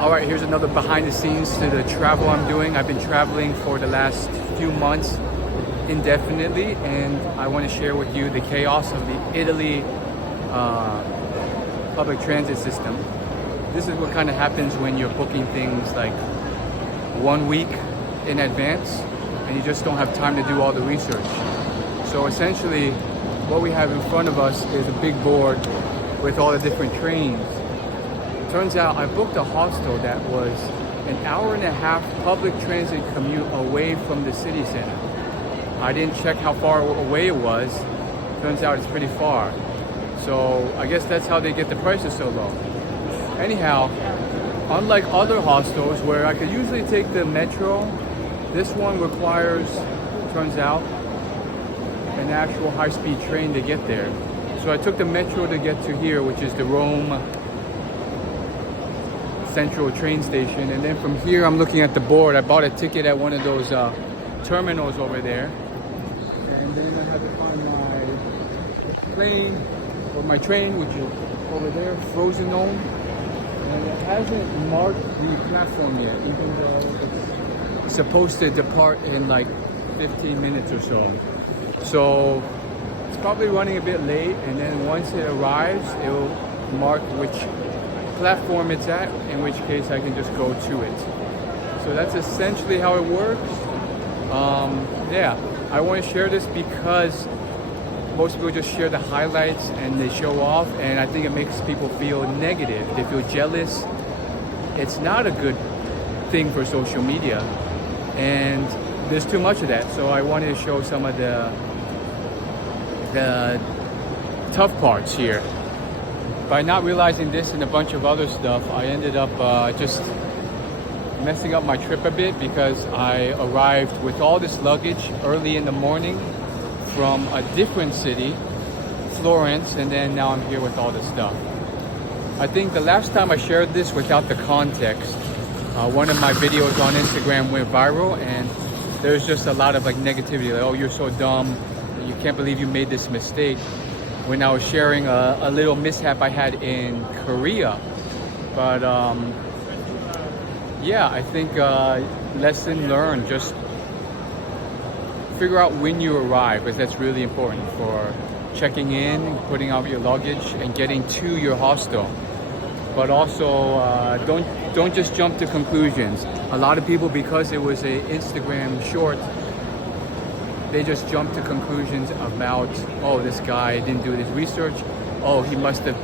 All right, here's another behind the scenes to the travel I'm doing. I've been traveling for the last few months indefinitely, and I want to share with you the chaos of the Italy public transit system. This is what kind of happens when you're booking things like 1 week in advance and you just don't have time to do all the research. So essentially what we have in front of us is a big board with all the different trains. Turns out I booked a hostel that was an hour and a half public transit commute away from the city center. I didn't check how far away it was. Turns out it's pretty far. So I guess that's how they get the prices so low. Anyhow, unlike other hostels where I could usually take the metro, this one requires, turns out, an actual high-speed train to get there. So I took the metro to get to here, which is the Rome Central train station, and then from here I'm looking at the board. I bought a ticket at one of those terminals over there, and then I had to find my plane or my train, which is over there, Frosinone, and it hasn't marked the platform yet, even though it's supposed to depart in like 15 minutes or so. So it's probably running a bit late, and then once it arrives, it will mark which platform it's at, in which case I can just go to it. So that's essentially how it works. Yeah, I want to share this because most people just share the highlights and they show off, and I think it makes people feel negative. They feel jealous. It's not a good thing for social media, and there's too much of that. So I wanted to show some of the tough parts here. By not realizing this and a bunch of other stuff, I ended up just messing up my trip a bit, because I arrived with all this luggage early in the morning from a different city, Florence, and then now I'm here with all this stuff. I think the last time I shared this without the context, one of my videos on Instagram went viral, and there's just a lot of like negativity, like, oh, you're so dumb, you can't believe you made this mistake, when I was sharing a little mishap I had in Korea. But yeah, I think lesson learned, just figure out when you arrive, because that's really important for checking in, putting out your luggage, and getting to your hostel. But also don't just jump to conclusions. A lot of people, because it was an Instagram short, they just jump to conclusions about, oh, this guy didn't do his research. Oh, he must have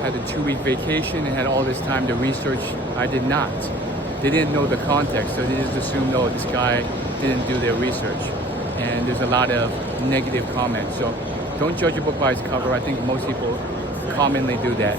had a 2-week vacation and had all this time to research. I did not. They didn't know the context, so they just assumed, oh, this guy didn't do their research. And there's a lot of negative comments. So don't judge a book by its cover. I think most people commonly do that.